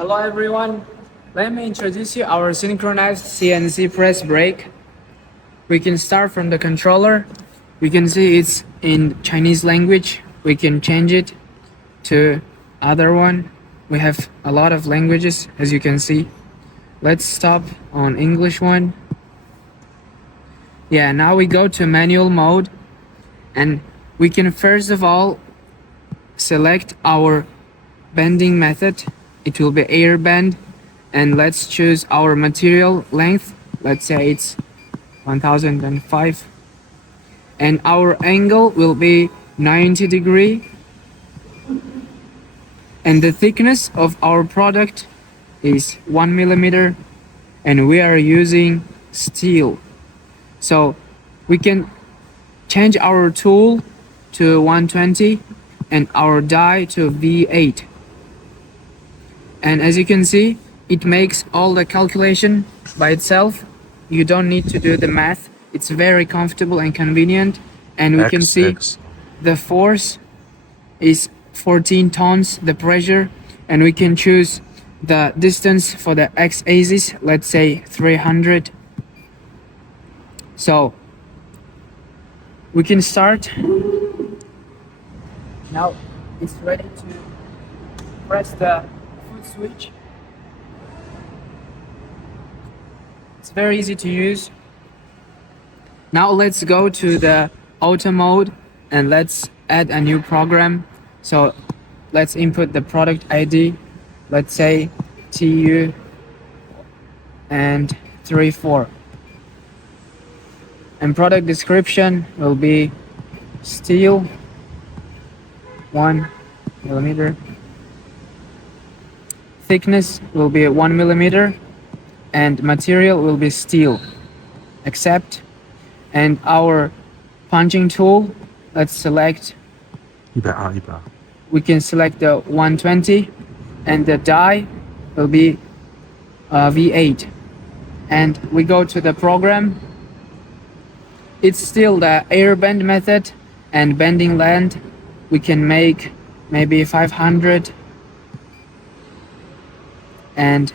Hello everyone, let me introduce you our synchronized CNC press brake. We can start from the controller. We can see it's in Chinese language. We can change it to other one. We have a lot of languages as you can see. Let's stop on English one. Yeah, now we go to manual mode and we can first of all select our bending method. It will be air bend, and let's choose our material length. Let's say it's 1005, and our angle will be 90 degree, and the thickness of our product is 1 millimeter, and we are using steel. So we can change our tool to 120 and our die to V8. And as you can see, it makes all the calculation by itself. You don't need to do the math. It's very comfortable and convenient. And we can see the force is 14 tons, the pressure, and we can choose the distance for the x-axis, let's say 300. So we can start. Now it's ready to press the foot switch. It's very easy to use. Now let's go to the auto mode and let's add a new program. So let's input the product ID. Let's say TU and 34. And product description will be steel 1 millimeter. Thickness will be 1 millimeter and material will be steel. Accept. And our punching tool, let's select, 100 we can select the 120, and the die will be V8. And we go to the program. It's still the air bend method and bending length. We can make maybe 500, and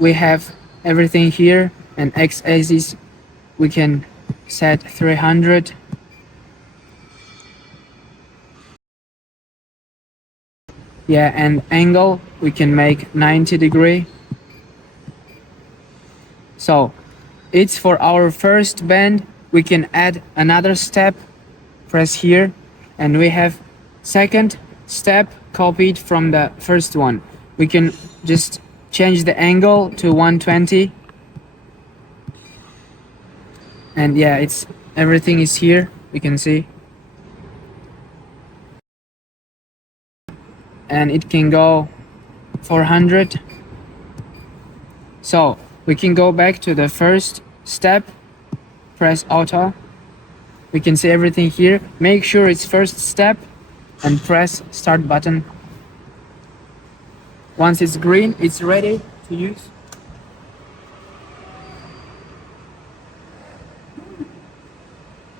we have everything here. And x-axis we can set 300. Yeah, and angle we can make 90 degree. So it's for our first bend. We can add another step, press here, and we have second step copied from the first one. We can just change the angle to 120, and yeah, it's everything is here, we can see, and it can go 400. So we can go back to the first step, press auto. We can see everything here. Make sure it's first step and press start button. Once it's green, it's ready to use.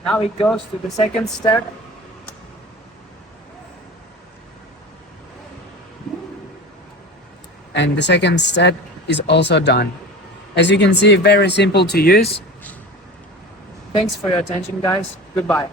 Now it goes to the second step. And the second step is also done. As you can see, very simple to use. Thanks for your attention, guys. Goodbye.